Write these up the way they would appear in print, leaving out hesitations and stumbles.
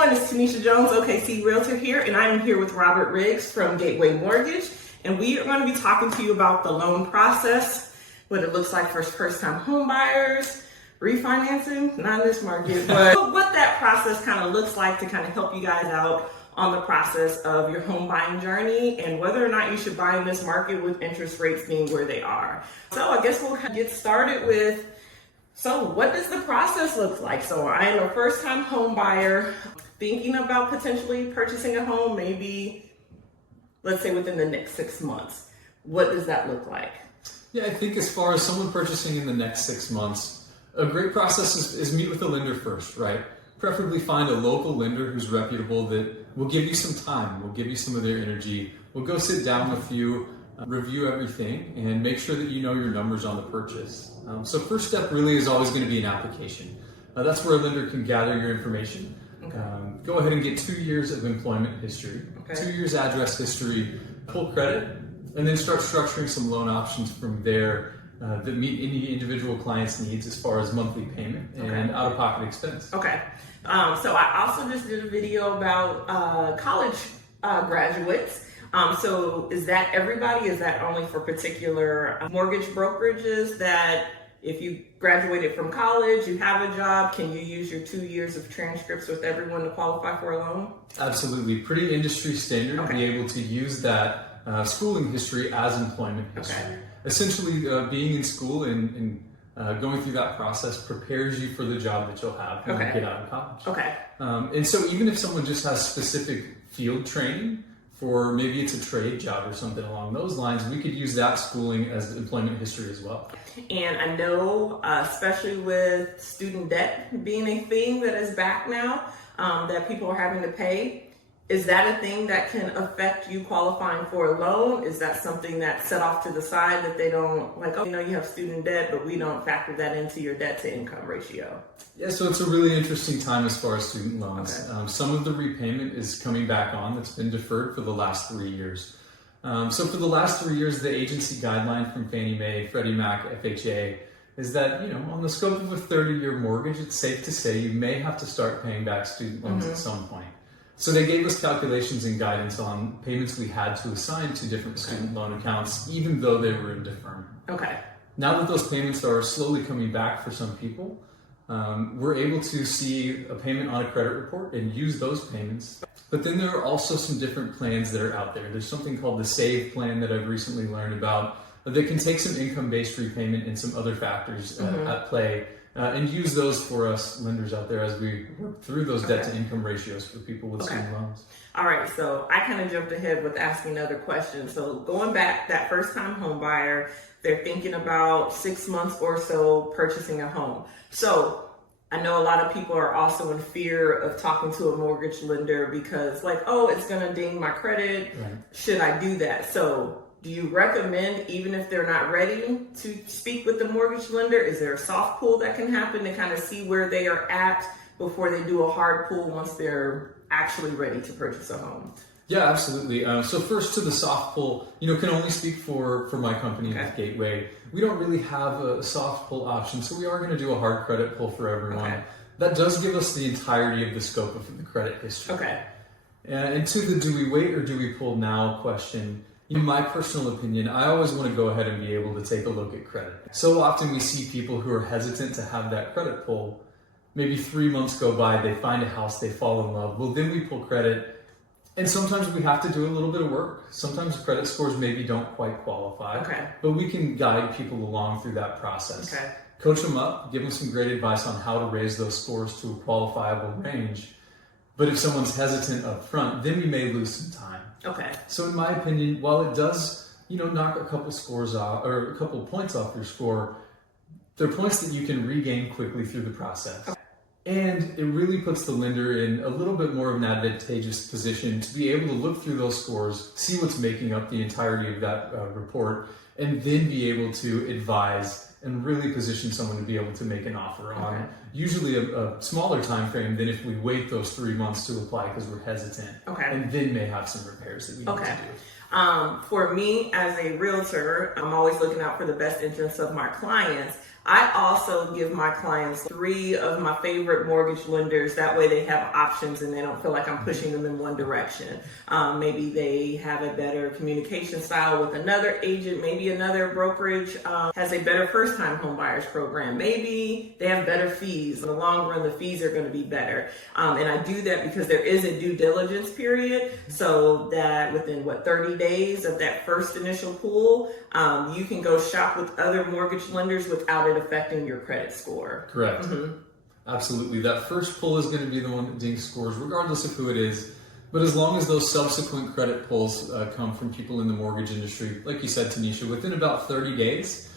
everyone, it's Tonisha Jones, OKC Realtor here, and I'm here with Robert Riggs from Gateway Mortgage, and we are going to be talking to you about the loan process, what it looks like for first-time home buyers, refinancing, not in this market, but what that process kind of looks like to kind of help you guys out on the process of your home buying journey and whether or not you should buy in this market with interest rates being where they are. So I guess we'll get started with, so what does the process look like? So I am a first-time home buyer thinking about potentially purchasing a home, maybe, let's say within the next 6 months. What does that look like? Yeah, I think as far as someone purchasing in the next 6 months, a great process is meet with a lender first, right? Preferably find a local lender who's reputable that will give you some time, will give you some of their energy, will go sit down with you, review everything, and make sure that you know your numbers on the purchase. So first step really is always going to be an application. That's where a lender can gather your information. Okay. Go ahead and get 2 years of employment history, Okay. 2 years address history, full credit, and then start structuring some loan options from there that meet any individual client's needs as far as monthly payment and out-of-pocket expense. Okay. So I also just did a video about college graduates. So is that everybody? Is that only for particular mortgage brokerages that if you graduated from college, you have a job, can you use your 2 years of transcripts with everyone to qualify for a loan? Absolutely. Pretty industry standard to be able to use that schooling history as employment history. Okay. Essentially, being in school and going through that process prepares you for the job that you'll have when you get out of college. Okay. And so even if someone just has specific field training for maybe it's a trade job or something along those lines, we could use that schooling as employment history as well. And I know, especially with student debt being a thing that is back now, that people are having to pay, is that a thing that can affect you qualifying for a loan? Is that something that's set off to the side that they don't, like, oh, you know, you have student debt, but we don't factor that into your debt to income ratio? Yeah, so it's a really interesting time as far as student loans. Okay. Some of the repayment is coming back on that's been deferred for the last 3 years. So for the last 3 years, the agency guideline from Fannie Mae, Freddie Mac, FHA, is that, you know, on the scope of a 30-year mortgage, it's safe to say you may have to start paying back student loans at some point. So they gave us calculations and guidance on payments we had to assign to different student loan accounts, even though they were in deferment. Okay. Now that those payments are slowly coming back for some people, we're able to see a payment on a credit report and use those payments. But then there are also some different plans that are out there. There's something called the SAVE plan that I've recently learned about that can take some income-based repayment and some other factors at play and use those for us lenders out there as we work through those debt-to-income ratios for people with student loans. All right, so I kind of jumped ahead with asking another question. So going back, that first-time home buyer, they're thinking about 6 months or so purchasing a home. So I know a lot of people are also in fear of talking to a mortgage lender because, like, oh, it's going to ding my credit. Right. Should I do that? So do you recommend, even if they're not ready to speak with the mortgage lender, is there a soft pull that can happen to kind of see where they are at before they do a hard pull once they're actually ready to purchase a home? Yeah, absolutely. So first to the soft pull, you know, can only speak for my company with Gateway. We don't really have a soft pull option, so we are going to do a hard credit pull for everyone. That does give us the entirety of the scope of the credit history. And to the do we wait or do we pull now question, in my personal opinion, I always want to go ahead and be able to take a look at credit. So often we see people who are hesitant to have that credit pull. Maybe 3 months go by, they find a house, they fall in love. Well, then we pull credit. And sometimes we have to do a little bit of work. Sometimes credit scores maybe don't quite qualify. But we can guide people along through that process. Coach them up, give them some great advice on how to raise those scores to a qualifiable range. But if someone's hesitant up front, then we may lose some time. So in my opinion, while it does, you know, knock a couple scores off or a couple points off your score, they're points that you can regain quickly through the process. And it really puts the lender in a little bit more of an advantageous position to be able to look through those scores, see what's making up the entirety of that report, and then be able to advise and really position someone to be able to make an offer on usually a smaller time frame than if we wait those 3 months to apply because we're hesitant and then may have some repairs that we need to do. For me as a realtor, I'm always looking out for the best interests of my clients. I also give my clients 3 of my favorite mortgage lenders. That way they have options and they don't feel like I'm pushing them in one direction. Maybe they have a better communication style with another agent. Maybe another brokerage has a better first-time home buyers program. Maybe they have better fees. In the long run, the fees are going to be better. And I do that because there is a due diligence period, so that within 30 days of that first initial pull, you can go shop with other mortgage lenders without it affecting your credit score. Correct. Absolutely. That first pull is going to be the one that dings scores, regardless of who it is. But as long as those subsequent credit pulls come from people in the mortgage industry, like you said, Tonisha, within about 30 days,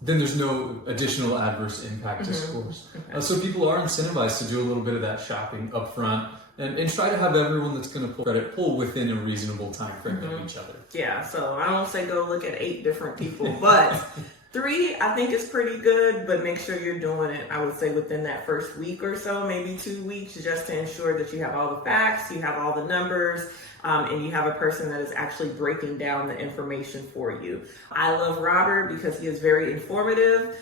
then there's no additional adverse impact to scores. So people are incentivized to do a little bit of that shopping up front and try to have everyone that's going to pull credit pull within a reasonable time frame of each other. Yeah, so I don't say go look at 8 different people, but 3 I think is pretty good, but make sure you're doing it, I would say, within that first week or so, maybe 2 weeks, just to ensure that you have all the facts, you have all the numbers, and you have a person that is actually breaking down the information for you. I love Robert because he is very informative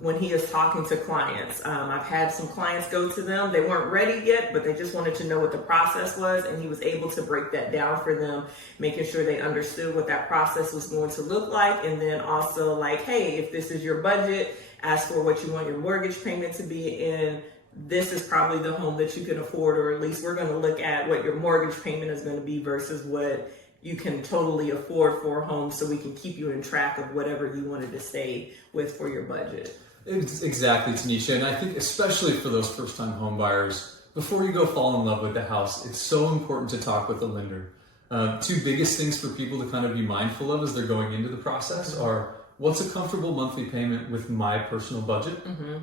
when he is talking to clients. I've had some clients go to them, they weren't ready yet, but they just wanted to know what the process was, and he was able to break that down for them, making sure they understood what that process was going to look like, and then also like, hey, if this is your budget, ask for what you want your mortgage payment to be in. This is probably the home that you can afford, or at least we're going to look at what your mortgage payment is going to be versus what you can totally afford for a home, so we can keep you in track of whatever you wanted to stay with for your budget. Exactly, Tonisha. And I think especially for those first-time home buyers, before you go fall in love with the house, it's so important to talk with a lender. 2 biggest things for people to kind of be mindful of as they're going into the process are, what's a comfortable monthly payment with my personal budget?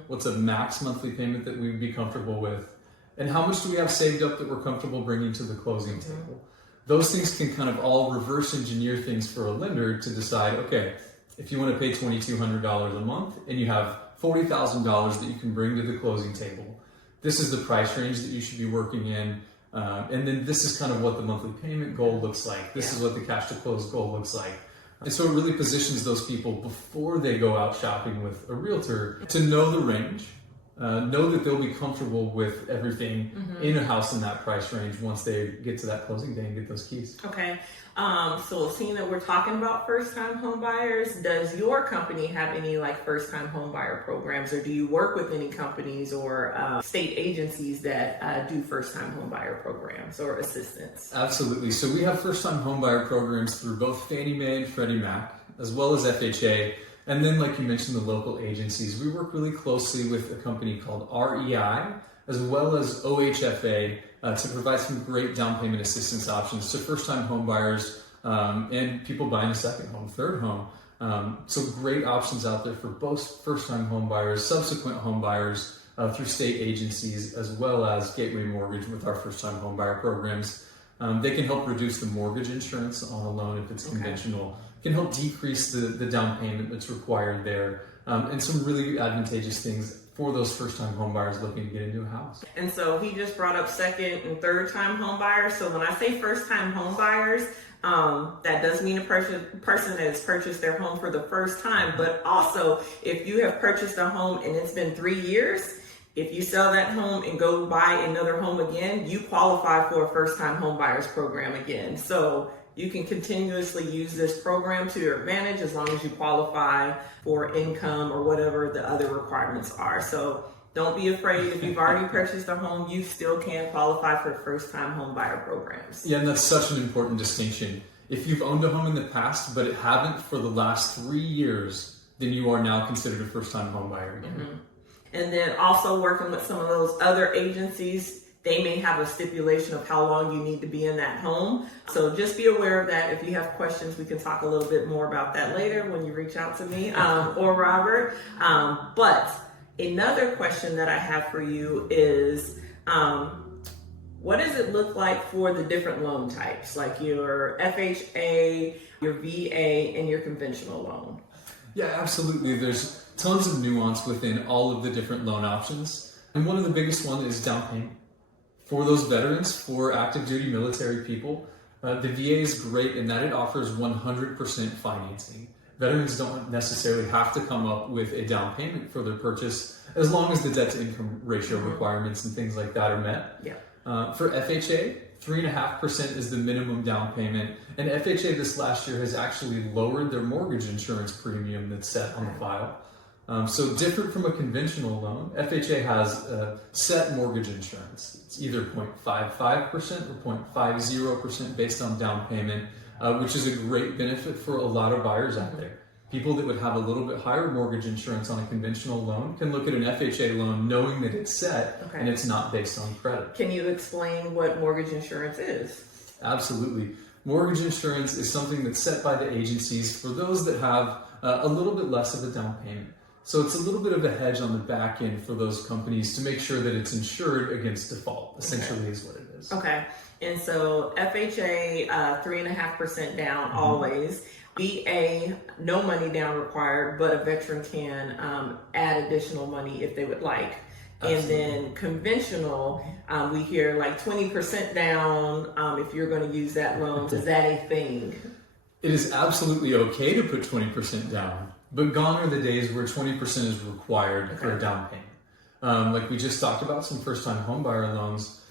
What's a max monthly payment that we'd be comfortable with? And how much do we have saved up that we're comfortable bringing to the closing table? Those things can kind of all reverse engineer things for a lender to decide, okay, if you want to pay $2,200 a month and you have $40,000 that you can bring to the closing table, this is the price range that you should be working in. And then this is kind of what the monthly payment goal looks like. This is what the cash to close goal looks like. And so it really positions those people before they go out shopping with a realtor to know the range, know that they'll be comfortable with everything in a house in that price range once they get to that closing day and get those keys. Okay. So seeing that we're talking about first-time home buyers, does your company have any like first-time home buyer programs, or do you work with any companies or state agencies that do first-time home buyer programs or assistance? Absolutely. So we have first-time home buyer programs through both Fannie Mae and Freddie Mac, as well as FHA. And then, like you mentioned, the local agencies. We work really closely with a company called REI, as well as OHFA, to provide some great down payment assistance options to first-time home buyers and people buying a second home, third home. So great options out there for both first-time home buyers, subsequent home buyers through state agencies, as well as Gateway Mortgage with our first-time home buyer programs. They can help reduce the mortgage insurance on a loan if it's conventional, can help decrease the down payment that's required there, and some really advantageous things for those first-time home buyers looking to get into a house. And so he just brought up second and third-time home buyers. So when I say first-time home buyers, that does mean a person that has purchased their home for the first time, but also if you have purchased a home and it's been 3 years, if you sell that home and go buy another home again, you qualify for a first-time home buyers program again. So you can continuously use this program to your advantage as long as you qualify for income or whatever the other requirements are. So don't be afraid. If you've already purchased a home, you still can qualify for first-time home buyer programs. Yeah, and that's such an important distinction. If you've owned a home in the past, but it haven't for the last 3 years, then you are now considered a first-time home buyer again. And then also working with some of those other agencies, they may have a stipulation of how long you need to be in that home. So just be aware of that. If you have questions, we can talk a little bit more about that later when you reach out to me or Robert. But another question that I have for you is, what does it look like for the different loan types, like your FHA, your VA, and your conventional loan? Yeah, absolutely. There's tons of nuance within all of the different loan options. And one of the biggest ones is down payment. For those veterans, for active duty military people, the VA is great in that it offers 100% financing. veterans don't necessarily have to come up with a down payment for their purchase as long as the debt to income ratio requirements and things like that are met. Yeah. For FHA, 3.5% is the minimum down payment, and FHA this last year has actually lowered their mortgage insurance premium that's set on the file. So different from a conventional loan, FHA has set mortgage insurance. It's either 0.55% or 0.50% based on down payment, which is a great benefit for a lot of buyers out there. People that would have a little bit higher mortgage insurance on a conventional loan can look at an FHA loan knowing that it's set and it's not based on credit. Can you explain what mortgage insurance is? Absolutely. Mortgage insurance is something that's set by the agencies for those that have a little bit less of a down payment. So it's a little bit of a hedge on the back end for those companies to make sure that it's insured against default, essentially is what it is. Okay. And so FHA, 3.5% down always. VA, no money down required, but a veteran can add additional money if they would like. Absolutely. And then conventional, we hear like 20% down if you're going to use that loan. Is that a thing? It is absolutely okay to put 20% down, but gone are the days where 20% is required for a down payment. Like we just talked about some first-time homebuyer loans.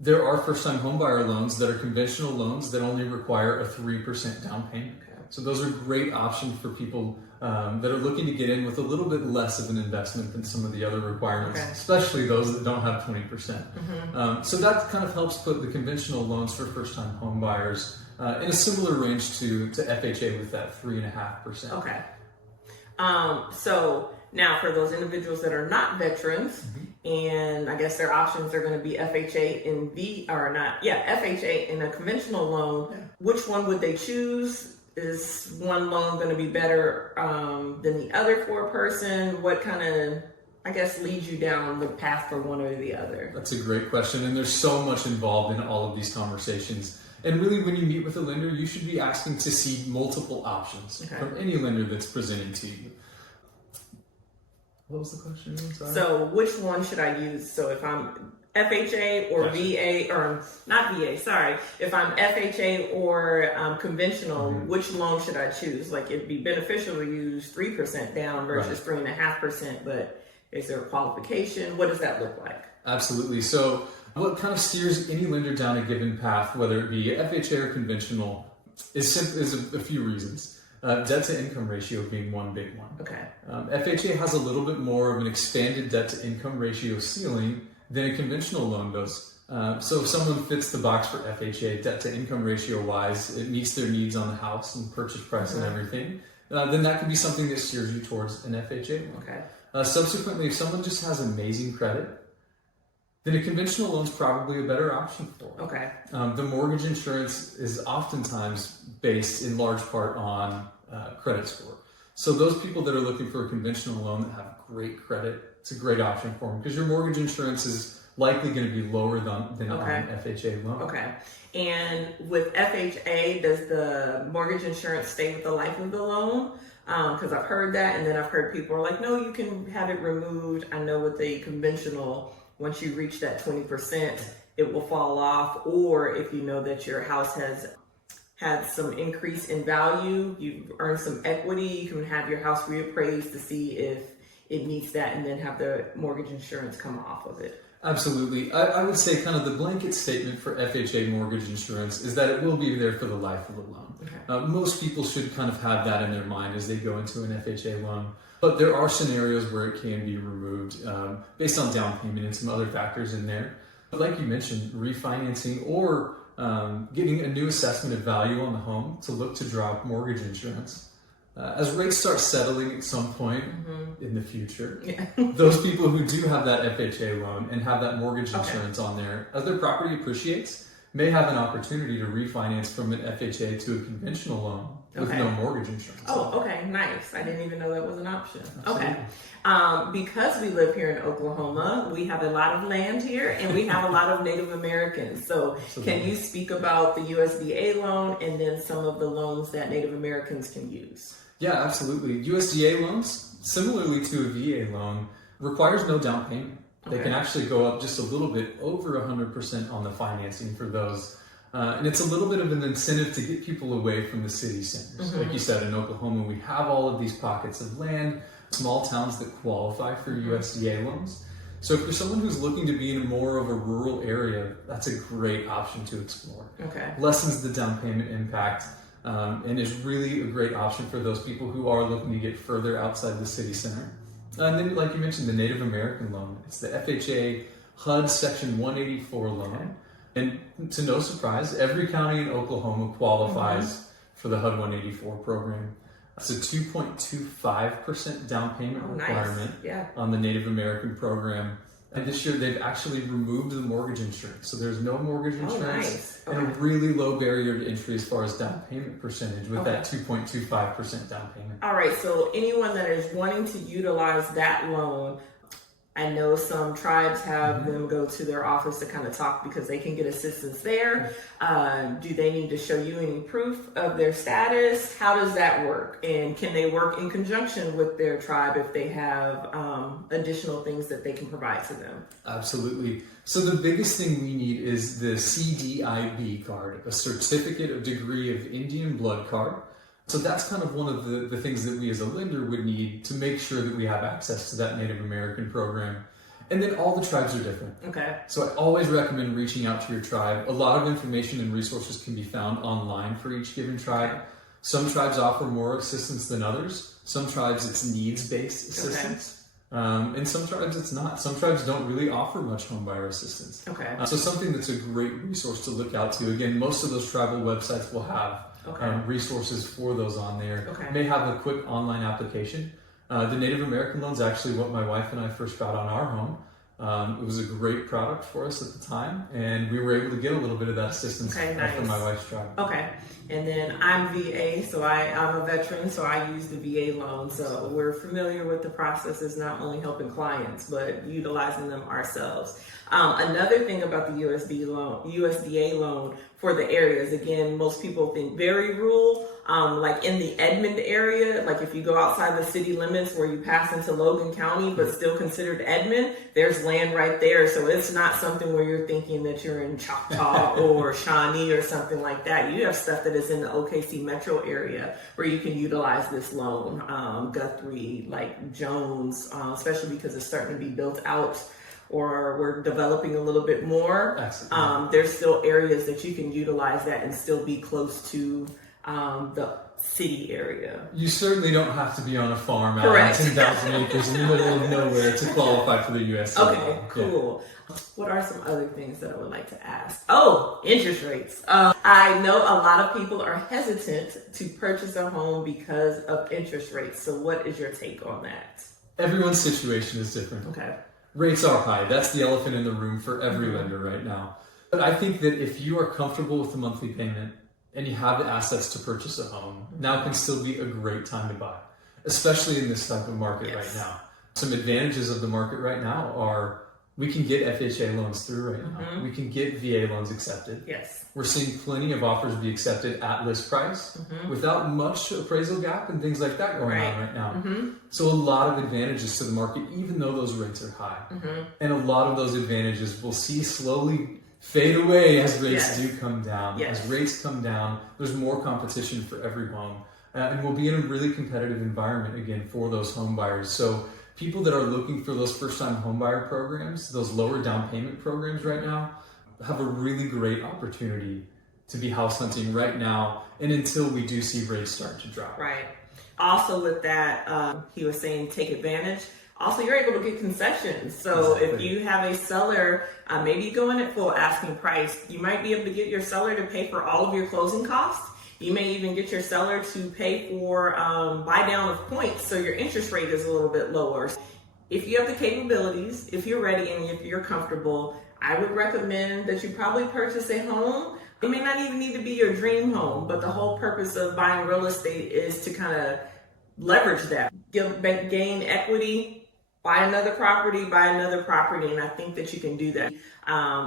There are first-time homebuyer loans that are conventional loans that only require a 3% down payment. So those are great options for people that are looking to get in with a little bit less of an investment than some of the other requirements, especially those that don't have 20%. So that kind of helps put the conventional loans for first-time homebuyers in a similar range to FHA with that 3.5%. Okay. So now for those individuals that are not veterans, and I guess their options are going to be FHA and FHA in a conventional loan, which one would they choose? Is one loan going to be better than the other for a person? What kind of, I guess, leads you down the path for one or the other? That's a great question, and there's so much involved in all of these conversations. And really, when you meet with a lender, you should be asking to see multiple options from any lender that's presenting to you. What was the question again? Sorry. So which one should I use? So if I'm FHA or VA, or not VA, sorry. If I'm FHA or conventional, which loan should I choose? Like it'd be beneficial to use 3% down versus 3.5%, but is there a qualification? What does that look like? Absolutely. So what kind of steers any lender down a given path, whether it be FHA or conventional, is a few reasons. Debt to income ratio being one big one. Okay. FHA has a little bit more of an expanded debt to income ratio ceiling than a conventional loan does. So if someone fits the box for FHA, debt to income ratio wise, it meets their needs on the house and purchase price and everything, then that could be something that steers you towards an FHA loan. Okay. Subsequently, if someone just has amazing credit, then a conventional loan is probably a better option for them. Okay. The mortgage insurance is oftentimes based in large part on credit score. So those people that are looking for a conventional loan that have great credit, it's a great option for them because your mortgage insurance is likely going to be lower than on an FHA loan. Okay. And with FHA, does the mortgage insurance stay with the life of the loan? Because I've heard that, and then I've heard people are like, no, you can have it removed. I know with the conventional, once you reach that 20%, it will fall off. Or if you know that your house has had some increase in value, you've earned some equity, you can have your house reappraised to see if it meets that and then have the mortgage insurance come off of it. Absolutely. I would say kind of the blanket statement for FHA mortgage insurance is that it will be there for the life of the loan. Okay. Most people should kind of have that in their mind as they go into an FHA loan. But there are scenarios where it can be removed based on down payment and some other factors in there. But like you mentioned, refinancing or getting a new assessment of value on the home to look to drop mortgage insurance. As rates start settling at some point in the future, those people who do have that FHA loan and have that mortgage insurance on there, as their property appreciates, may have an opportunity to refinance from an FHA to a conventional loan with no mortgage insurance. Oh, okay, nice. I didn't even know that was an option. Absolutely. Okay. Because we live here in Oklahoma, we have a lot of land here and we have a lot of Native Americans. So can you speak about the USDA loan and then some of the loans that Native Americans can use? Yeah, absolutely. USDA loans, similarly to a VA loan, requires no down payment. They can actually go up just a little bit over 100% on the financing for those. And it's a little bit of an incentive to get people away from the city centers. Like you said, in Oklahoma, we have all of these pockets of land, small towns that qualify for USDA loans. So if you're someone who's looking to be in more of a rural area, that's a great option to explore. Okay. Lessens the down payment impact, and is really a great option for those people who are looking to get further outside the city center. And then, like you mentioned, the Native American loan. It's the FHA HUD Section 184 loan. Okay. And to no surprise, every county in Oklahoma qualifies for the HUD 184 program. It's a 2.25% down payment requirement on the Native American program. And this year they've actually removed the mortgage insurance. So there's no mortgage insurance and a really low barrier to entry as far as down payment percentage with that 2.25% down payment. All right, so anyone that is wanting to utilize that loan, I know some tribes have them go to their office to kind of talk because they can get assistance there. Do they need to show you any proof of their status? How does that work? And can they work in conjunction with their tribe if they have additional things that they can provide to them? Absolutely. So the biggest thing we need is the CDIB card, a Certificate of Degree of Indian Blood card. So that's kind of one of the things that we as a lender would need to make sure that we have access to that Native American program. And then all the tribes are different. Okay. So I always recommend reaching out to your tribe. A lot of information and resources can be found online for each given tribe. Some tribes offer more assistance than others. Some tribes it's needs-based assistance. And some tribes it's not. Some tribes don't really offer much homebuyer assistance. Okay. So something that's a great resource to look out to. Again, most of those tribal websites will have resources for those on there. May have a quick online application. The Native American loan is actually what my wife and I first got on our home. It was a great product for us at the time, and we were able to get a little bit of that assistance from my wife's tribe. Okay. And then I'm VA, so I'm a veteran, so I use the VA loan. So we're familiar with the processes, not only helping clients, but utilizing them ourselves. Another thing about the USDA loan for the areas, again, most people think very rural, like in the Edmond area, like if you go outside the city limits where you pass into Logan County, but still considered Edmond, there's land right there. So it's not something where you're thinking that you're in Choctaw or Shawnee or something like that. You have stuff that is in the OKC Metro area where you can utilize this loan. Guthrie, like Jones, especially because it's starting to be built out, or we're developing a little bit more. There's still areas that you can utilize that and still be close to the city area. You certainly don't have to be on a farm out on 10,000 acres in the middle of nowhere to qualify for the USDA. Okay, cool. Yeah. What are some other things that I would like to ask? Oh, interest rates. I know a lot of people are hesitant to purchase a home because of interest rates. So what is your take on that? Everyone's situation is different. Okay. Rates are high. That's the elephant in the room for every lender right now. But I think that if you are comfortable with the monthly payment and you have the assets to purchase a home, now can still be a great time to buy, especially in this type of market right now. Some advantages of the market right now are we can get FHA loans through right now. We can get VA loans accepted. Yes. We're seeing plenty of offers be accepted at list price without much appraisal gap and things like that going on right now. So a lot of advantages to the market, even though those rates are high. And a lot of those advantages we'll see slowly fade away as rates do come down. As rates come down, there's more competition for every home. And we'll be in a really competitive environment again for those home buyers. So people that are looking for those first-time homebuyer programs, those lower down payment programs right now, have a really great opportunity to be house hunting right now and until we do see rates start to drop. Right. Also with that, he was saying take advantage. Also, you're able to get concessions. So if you have a seller, maybe you go in at full asking price, you might be able to get your seller to pay for all of your closing costs. You may even get your seller to pay for buy down of points, so your interest rate is a little bit lower. If you have the capabilities, if you're ready and if you're comfortable, I would recommend that you probably purchase a home. It may not even need to be your dream home, but the whole purpose of buying real estate is to kind of leverage that, gain equity, buy another property, and I think that you can do that.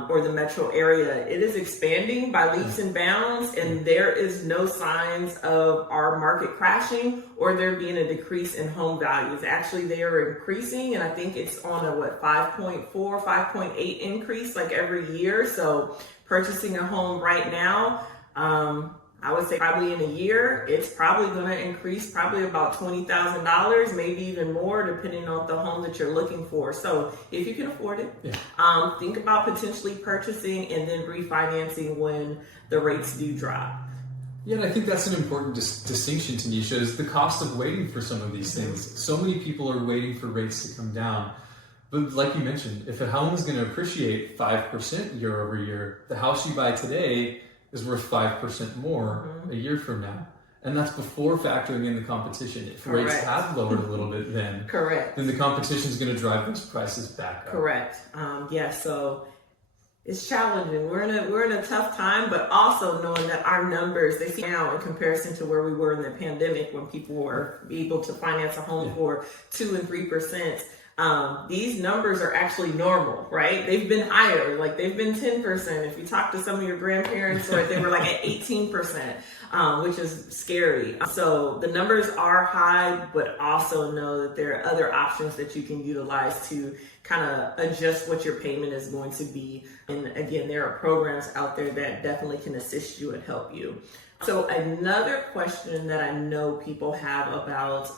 Or the metro area, it is expanding by leaps and bounds, and there is no signs of our market crashing or there being a decrease in home values. Actually, they are increasing, and I think it's on a 5.4, 5.8 increase like every year. So purchasing a home right now, I would say probably in a year, it's probably going to increase probably about $20,000, maybe even more, depending on the home that you're looking for. So if you can afford it, think about potentially purchasing and then refinancing when the rates do drop. Yeah, and I think that's an important distinction, Tonisha, is the cost of waiting for some of these things. So many people are waiting for rates to come down. But like you mentioned, if a home is going to appreciate 5% year over year, the house you buy today is worth 5% more a year from now. And that's before factoring in the competition. If rates have lowered a little bit then the competition is going to drive those prices back up. So it's challenging. We're in a tough time, but also knowing that our numbers, they see now in comparison to where we were in the pandemic when people were able to finance a home for 2 and 3%. These numbers are actually normal, right? They've been higher, like they've been 10%. If you talk to some of your grandparents, right, they were like at 18%, which is scary. So the numbers are high, but also know that there are other options that you can utilize to kind of adjust what your payment is going to be. And again, there are programs out there that definitely can assist you and help you. So another question that I know people have about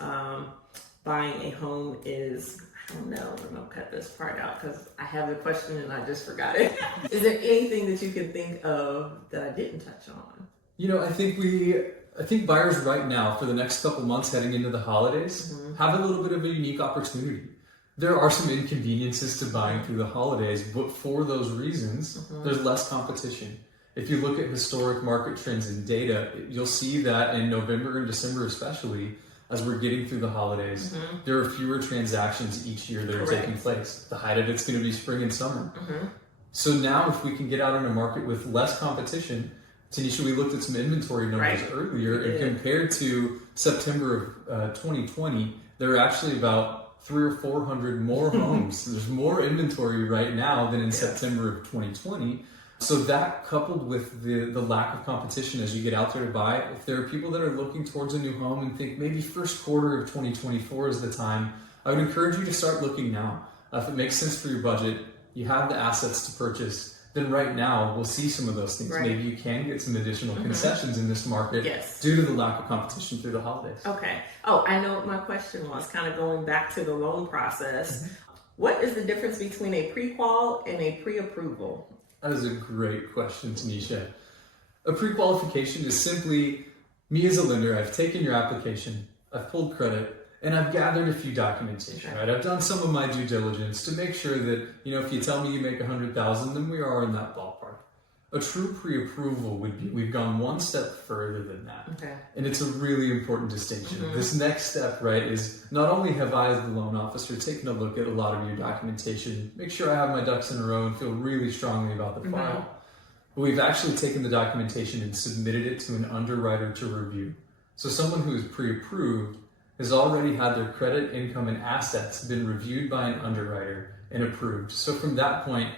buying a home is, I don't know, I'm gonna cut this part out because I have the question and I just forgot it. Is there anything that you can think of that I didn't touch on? You know, I think buyers right now for the next couple months heading into the holidays have a little bit of a unique opportunity. There are some inconveniences to buying through the holidays, but for those reasons, there's less competition. If you look at historic market trends and data, you'll see that in November and December especially, as we're getting through the holidays, there are fewer transactions each year that are taking place. The height of it's going to be spring and summer. So now if we can get out in a market with less competition, Tonisha, we looked at some inventory numbers earlier, and compared to September of 2020, there are actually about 300 or 400 more homes. There's more inventory right now than in September of 2020. So that coupled with the lack of competition as you get out there to buy, if there are people that are looking towards a new home and think maybe first quarter of 2024 is the time, I would encourage you to start looking now. If it makes sense for your budget, you have the assets to purchase, then right now we'll see some of those things. Maybe you can get some additional concessions in this market due to the lack of competition through the holidays. Okay. Oh, I know what my question was, kind of going back to the loan process. What is the difference between a pre-qual and a pre-approval? That is a great question, Tonisha. A pre-qualification is simply me as a lender. I've taken your application, I've pulled credit, and I've gathered a few documentation, right? I've done some of my due diligence to make sure that, you know, if you tell me you make $100,000, then we are in that ballpark. A true pre-approval would be, we've gone one step further than that. And it's a really important distinction. This next step, right, is not only have I as the loan officer taken a look at a lot of your documentation, make sure I have my ducks in a row and feel really strongly about the file, but we've actually taken the documentation and submitted it to an underwriter to review. So someone who is pre-approved has already had their credit, income, and assets been reviewed by an underwriter and approved. So from that point,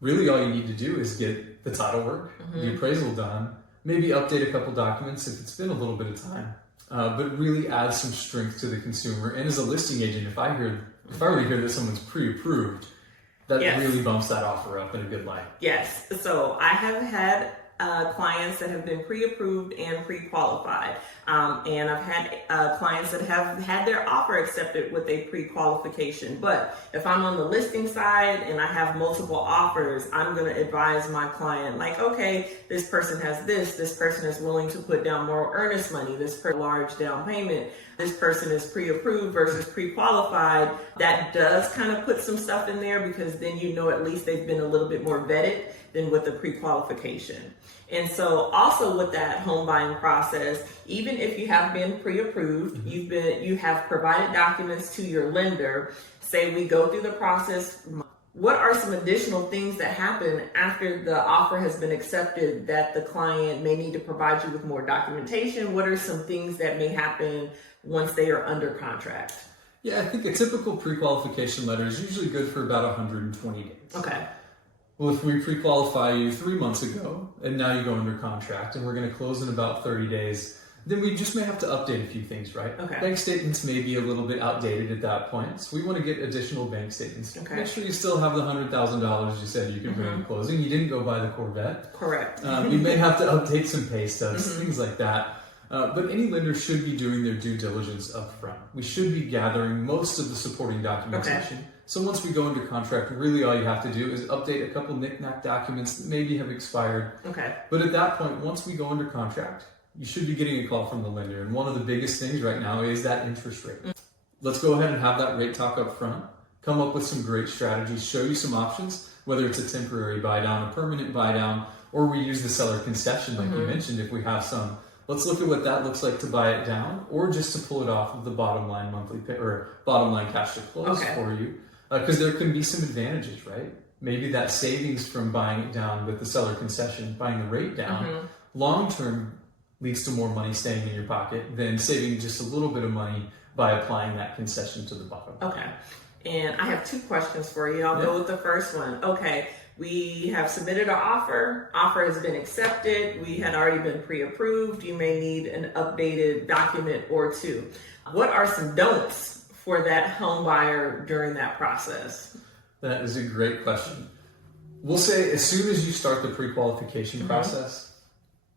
really all you need to do is get the title work, the appraisal done, maybe update a couple documents if it's been a little bit of time, but really add some strength to the consumer. And as a listing agent, if I already hear that someone's pre-approved, that really bumps that offer up in a good light. Yes. So I have had clients that have been pre-approved and pre-qualified. And I've had clients that have had their offer accepted with a pre-qualification. But if I'm on the listing side and I have multiple offers, I'm going to advise my client, like, okay, this person has this person is willing to put down more earnest money, this per large down payment, this person is pre-approved versus pre-qualified. That does kind of put some stuff in there, because then you know at least they've been a little bit more vetted than with the pre-qualification. And so also with that home buying process, even if you have been pre-approved, you have provided documents to your lender, say we go through the process, what are some additional things that happen after the offer has been accepted that the client may need to provide you with more documentation? What are some things that may happen once they are under contract? Yeah, I think a typical pre-qualification letter is usually good for about 120 days. Okay. Well, if we pre-qualify you 3 months ago, and now you go under contract, and we're going to close in about 30 days, then we just may have to update a few things, right? Okay. Bank statements may be a little bit outdated at that point, so we want to get additional bank statements. Okay. Make sure you still have the $100,000 you said you could bring in closing. You didn't go buy the Corvette. Correct. You may have to update some pay stubs, things like that. But any lender should be doing their due diligence up front. We should be gathering most of the supporting documentation. Okay. So once we go under contract, really all you have to do is update a couple knick-knack documents that maybe have expired. Okay. But at that point, once we go under contract, you should be getting a call from the lender. And one of the biggest things right now is that interest rate. Let's go ahead and have that rate talk up front, come up with some great strategies, show you some options, whether it's a temporary buy down, a permanent buy down, or we use the seller concession like you mentioned if we have some. Let's look at what that looks like to buy it down, or just to pull it off of the bottom line monthly pay, or bottom line cash to close for you. Because there can be some advantages, right? Maybe that savings from buying it down with the seller concession, buying the rate down, long term leads to more money staying in your pocket than saving just a little bit of money by applying that concession to the bottom. Okay. And I have two questions for you. I'll go with the first one. Okay. We have submitted our offer. Offer has been accepted. We had already been pre-approved. You may need an updated document or two. What are some don'ts for that home buyer during that process? That is a great question. We'll say as soon as you start the pre-qualification process,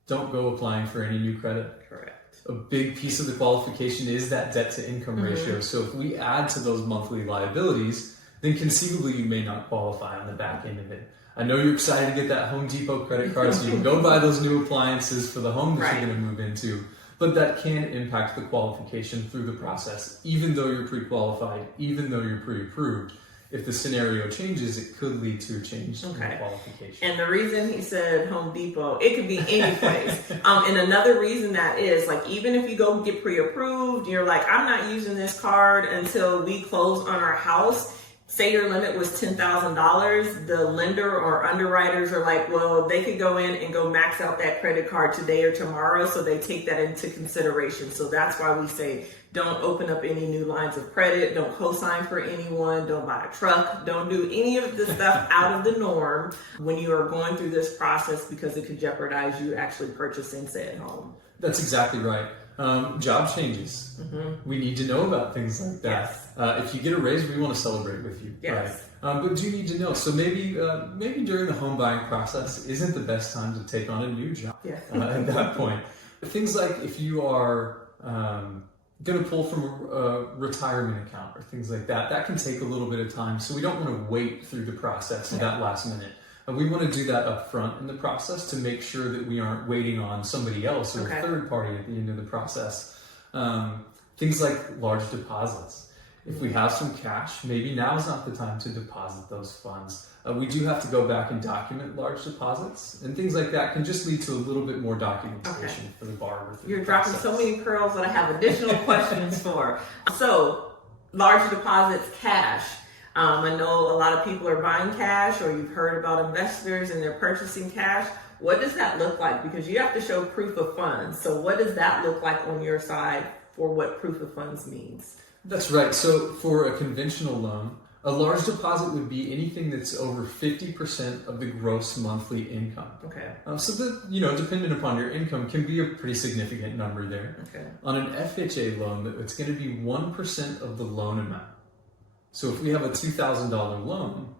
don't go applying for any new credit. Correct. A big piece of the qualification is that debt to income ratio. So if we add to those monthly liabilities, then conceivably you may not qualify on the back end of it. I know you're excited to get that Home Depot credit card so you can go buy those new appliances for the home that you're going to move into, but that can impact the qualification through the process. Even though you're pre-qualified, even though you're pre-approved, if the scenario changes, it could lead to a change in the qualification. And the reason he said Home Depot, it could be any place. And another reason that is, like, even if you go get pre-approved, you're like, I'm not using this card until we close on our house. Say your limit was $10,000, the lender or underwriters are like, well, they could go in and go max out that credit card today or tomorrow, so they take that into consideration. So that's why we say don't open up any new lines of credit, don't co-sign for anyone, don't buy a truck, don't do any of the stuff out of the norm when you are going through this process, because it could jeopardize you actually purchasing said home. That's exactly right. Job changes. We need to know about things like that. Yes. If you get a raise, we want to celebrate with you. Yes. Right? But do you need to know? So maybe during the home buying process isn't the best time to take on a new job at that point. Things like if you are going to pull from a retirement account or things like that, that can take a little bit of time. So we don't want to wait through the process at that last minute. We want to do that up front in the process to make sure that we aren't waiting on somebody else or a third party at the end of the process. Things like large deposits. If we have some cash, maybe now is not the time to deposit those funds. We do have to go back and document large deposits, and things like that can just lead to a little bit more documentation for the borrower. You're dropping so many pearls that I have additional questions for. So, large deposits, cash. I know a lot of people are buying cash, or you've heard about investors and they're purchasing cash. What does that look like? Because you have to show proof of funds. So what does that look like on your side for what proof of funds means? That's right. So for a conventional loan, a large deposit would be anything that's over 50% of the gross monthly income. Okay. So that, dependent upon your income, can be a pretty significant number there. Okay. On an FHA loan, it's going to be 1% of the loan amount. So if we have a $2,000 loan,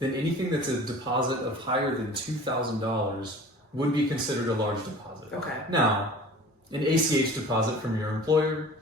then anything that's a deposit of higher than $2,000 would be considered a large deposit. Okay. Now, an ACH deposit from your employer,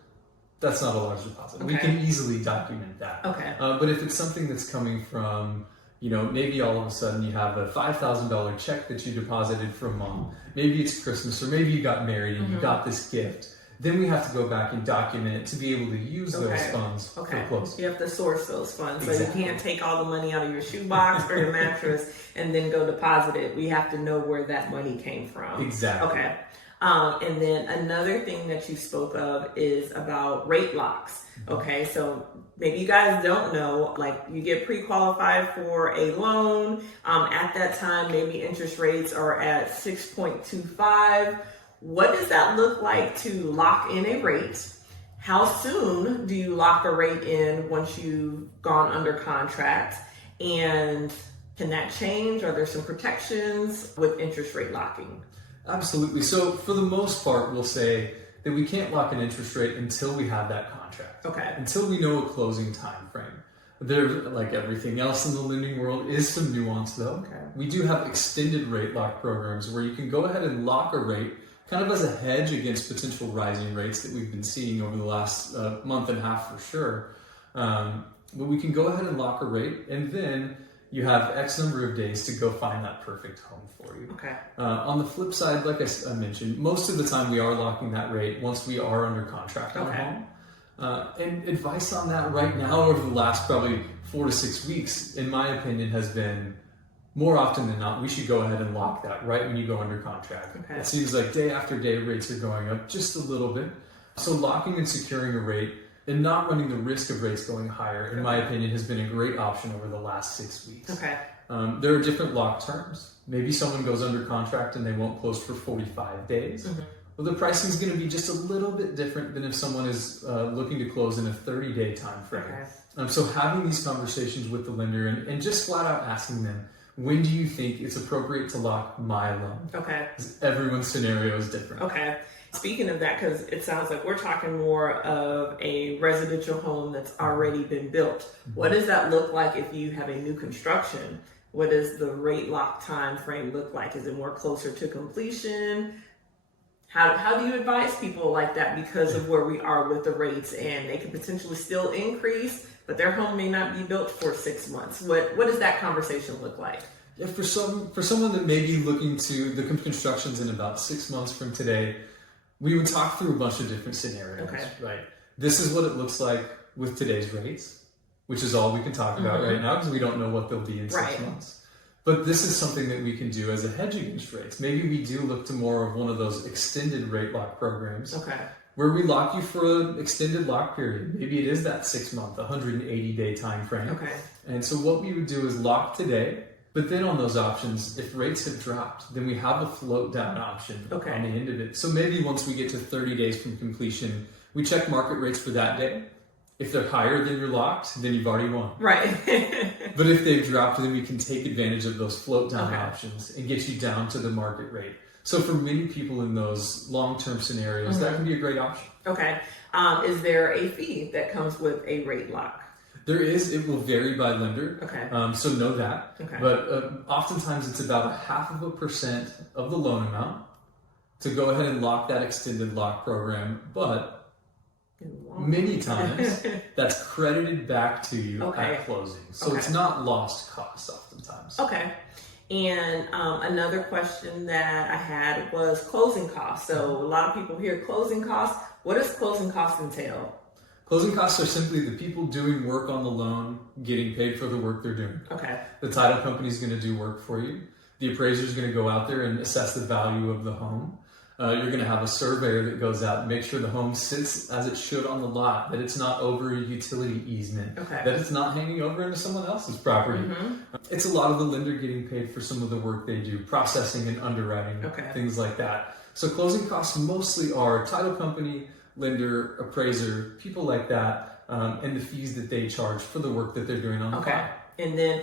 that's not a large deposit. We can easily document that. Okay. But if it's something that's coming from, maybe all of a sudden you have a $5,000 check that you deposited from mom, maybe it's Christmas, or maybe you got married and you got this gift, then we have to go back and document it to be able to use those funds for closing. You have to source those funds. So you can't take all the money out of your shoebox or your mattress and then go deposit it. We have to know where that money came from. Exactly. Okay. And then another thing that you spoke of is about rate locks. Okay, so maybe you guys don't know, like you get pre-qualified for a loan. At that time, maybe interest rates are at 6.25. What does that look like to lock in a rate? How soon do you lock a rate in once you've gone under contract? And can that change? Are there some protections with interest rate locking? Absolutely. So for the most part, we'll say that we can't lock an interest rate until we have that contract. Okay. Until we know a closing time frame. There, like everything else in the lending world, is some nuance though. Okay. We do have extended rate lock programs where you can go ahead and lock a rate kind of as a hedge against potential rising rates that we've been seeing over the last month and a half for sure. But we can go ahead and lock a rate, and then you have X number of days to go find that perfect home for you. Okay. On the flip side, like I mentioned, most of the time we are locking that rate once we are under contract on a home. And advice on that right now over the last probably 4 to 6 weeks, in my opinion, has been more often than not, we should go ahead and lock that right when you go under contract. Okay. It seems like day after day rates are going up just a little bit. So locking and securing a rate and not running the risk of rates going higher, in my opinion, has been a great option over the last 6 weeks. Okay. There are different lock terms. Maybe someone goes under contract and they won't close for 45 days. Mm-hmm. Well, the pricing is going to be just a little bit different than if someone is looking to close in a 30-day time frame. Okay. So having these conversations with the lender and just flat out asking them, when do you think it's appropriate to lock my loan? Okay. Because everyone's scenario is different. Okay. Speaking of that, because it sounds like we're talking more of a residential home that's already been built. Mm-hmm. What does that look like if you have a new construction? What does the rate lock time frame look like? Is it more closer to completion? How do you advise people like that because of where we are with the rates, and they could potentially still increase, but their home may not be built for 6 months? What does that conversation look like? Yeah, for someone that may be looking to the constructions in about 6 months from today, we would talk through a bunch of different scenarios. Okay. Right. This is what it looks like with today's rates, which is all we can talk about right now because we don't know what they'll be in 6 months. But this is something that we can do as a hedge against rates. Maybe we do look to more of one of those extended rate lock programs where we lock you for an extended lock period. Maybe it is that 6 month, 180-day time frame. Okay. And so what we would do is lock today, but then on those options, if rates have dropped, then we have a float down option on the end of it. So maybe once we get to 30 days from completion, we check market rates for that day. If they're higher than you're locked, then you've already won. Right. But if they've dropped, then we can take advantage of those float down options and get you down to the market rate. So for many people in those long-term scenarios, that can be a great option. Okay. Is there a fee that comes with a rate lock? There is. It will vary by lender. Okay. So know that. Okay. But oftentimes it's about 0.5% of the loan amount to go ahead and lock that extended lock program. But many times that's credited back to you at closing. So it's not lost cost oftentimes. Okay. And another question that I had was closing costs. So a lot of people hear closing costs. What does closing costs entail? Closing costs are simply the people doing work on the loan getting paid for the work they're doing. Okay. The title company is going to do work for you. The appraiser is going to go out there and assess the value of the home. You're going to have a surveyor that goes out and makes sure the home sits as it should on the lot, that it's not over a utility easement, that it's not hanging over into someone else's property. It's a lot of the lender getting paid for some of the work they do, processing and underwriting, things like that. So closing costs mostly are title company, lender, appraiser, people like that, and the fees that they charge for the work that they're doing on the lot. And then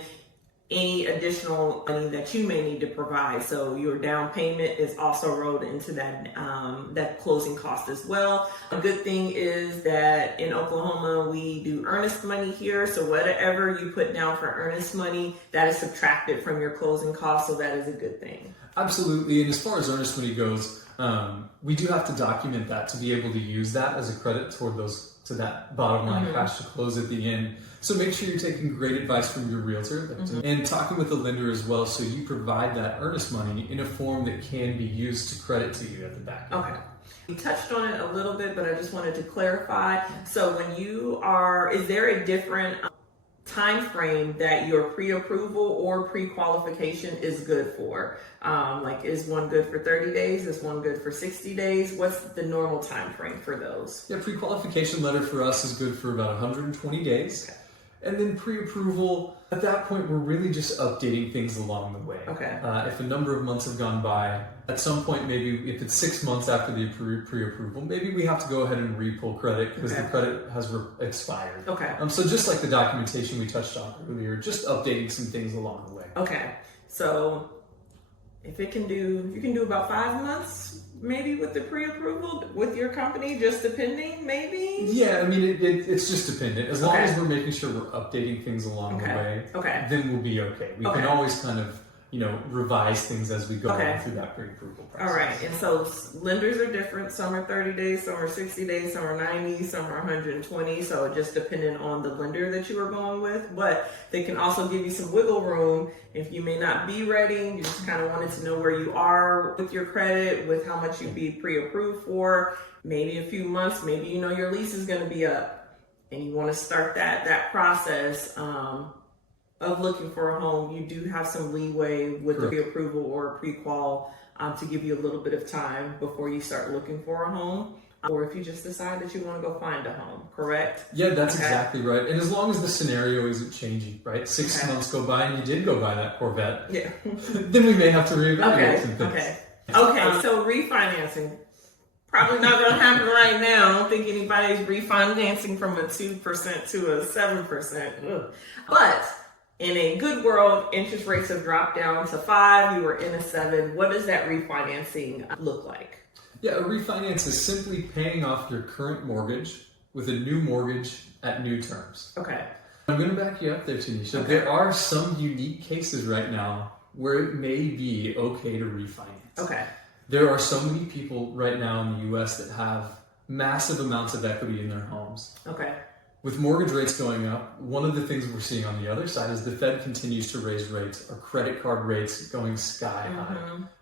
any additional money that you may need to provide. So your down payment is also rolled into that closing cost as well. A good thing is that in Oklahoma, we do earnest money here. So whatever you put down for earnest money, that is subtracted from your closing cost. So that is a good thing. Absolutely. And as far as earnest money goes, we do have to document that to be able to use that as a credit toward to that bottom line cash to close at the end. So make sure you're taking great advice from your realtor and talking with the lender as well, so you provide that earnest money in a form that can be used to credit to you at the back end. Okay. We touched on it a little bit, but I just wanted to clarify. So when is there a different time frame that your pre-approval or pre-qualification is good for? Is one good for 30 days? Is one good for 60 days? What's the normal time frame for those? Yeah, pre-qualification letter for us is good for about 120 days. Okay. And then pre-approval, at that point, we're really just updating things along the way. Okay. If a number of months have gone by, at some point, maybe if it's 6 months after the pre-approval, maybe we have to go ahead and re-pull credit because the credit has expired. Okay. So just like the documentation we touched on earlier, just updating some things along the way. Okay. So if you can do about 5 months, maybe with the pre-approval with your company, just depending, maybe? Yeah, I mean, it's just dependent. As long as we're making sure we're updating things along the way, then we'll be okay. We can always kind of, revise things as we go through that pre-approval process. All right, and so lenders are different. Some are 30 days, some are 60 days, some are 90, some are 120. So just depending on the lender that you are going with, but they can also give you some wiggle room if you may not be ready. You just kind of wanted to know where you are with your credit, with how much you'd be pre-approved for. Maybe a few months, maybe your lease is going to be up, and you want to start that process of looking for a home. You do have some leeway with the pre-approval or pre-qual to give you a little bit of time before you start looking for a home, or if you just decide that you want to go find a home, correct? Yeah, that's exactly right. And as long as the scenario isn't changing, right? 6 months go by and you did go buy that Corvette, then we may have to reevaluate some things. Okay, so refinancing. Probably not going to happen right now. I don't think anybody's refinancing from a 2% to a 7%. But in a good world, interest rates have dropped down to 5. You were in a 7. What does that refinancing look like? Yeah, a refinance is simply paying off your current mortgage with a new mortgage at new terms. Okay. I'm going to back you up there, Tonisha. There are some unique cases right now where it may be okay to refinance. Okay. There are so many people right now in the U.S. that have massive amounts of equity in their homes. Okay. With mortgage rates going up, one of the things we're seeing on the other side is the Fed continues to raise rates, or credit card rates going sky high.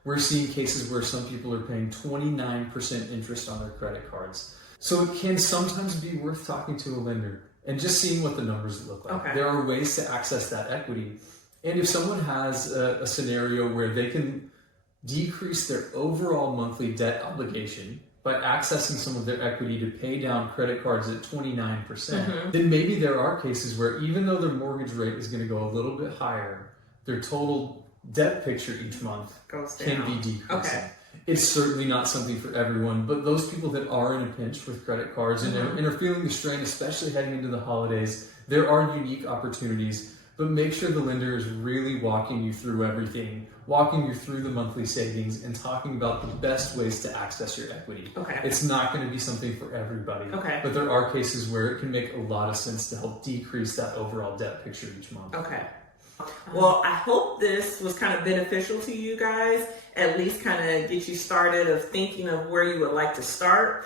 We're seeing cases where some people are paying 29% interest on their credit cards. So it can sometimes be worth talking to a lender and just seeing what the numbers look like. Okay. There are ways to access that equity. And if someone has a scenario where they can decrease their overall monthly debt obligation by accessing some of their equity to pay down credit cards at 29%, then maybe there are cases where even though their mortgage rate is going to go a little bit higher, their total debt picture each month can be decreasing. It's certainly not something for everyone, but those people that are in a pinch with credit cards and are feeling the strain, especially heading into the holidays, there are unique opportunities. But make sure the lender is really walking you through everything, walking you through the monthly savings, and talking about the best ways to access your equity. Okay. It's not going to be something for everybody. But there are cases where it can make a lot of sense to help decrease that overall debt picture each month. Okay. Well, I hope this was kind of beneficial to you guys, at least kind of get you started of thinking of where you would like to start.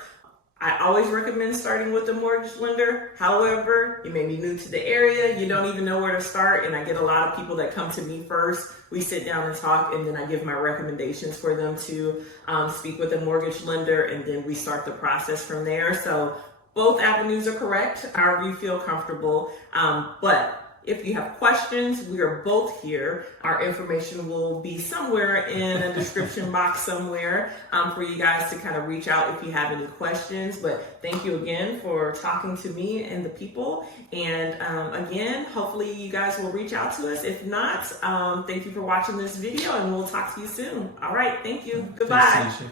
I always recommend starting with a mortgage lender. However, you may be new to the area, you don't even know where to start, and I get a lot of people that come to me first. We sit down and talk, and then I give my recommendations for them to speak with a mortgage lender, and then we start the process from there. So both avenues are correct, however you feel comfortable. But if you have questions, we are both here. Our information will be somewhere in a description box somewhere for you guys to kind of reach out if you have any questions. But thank you again for talking to me and the people. And again, hopefully you guys will reach out to us. If not, thank you for watching this video, and we'll talk to you soon. All right, thank you. Goodbye. Thanks, Tonisha.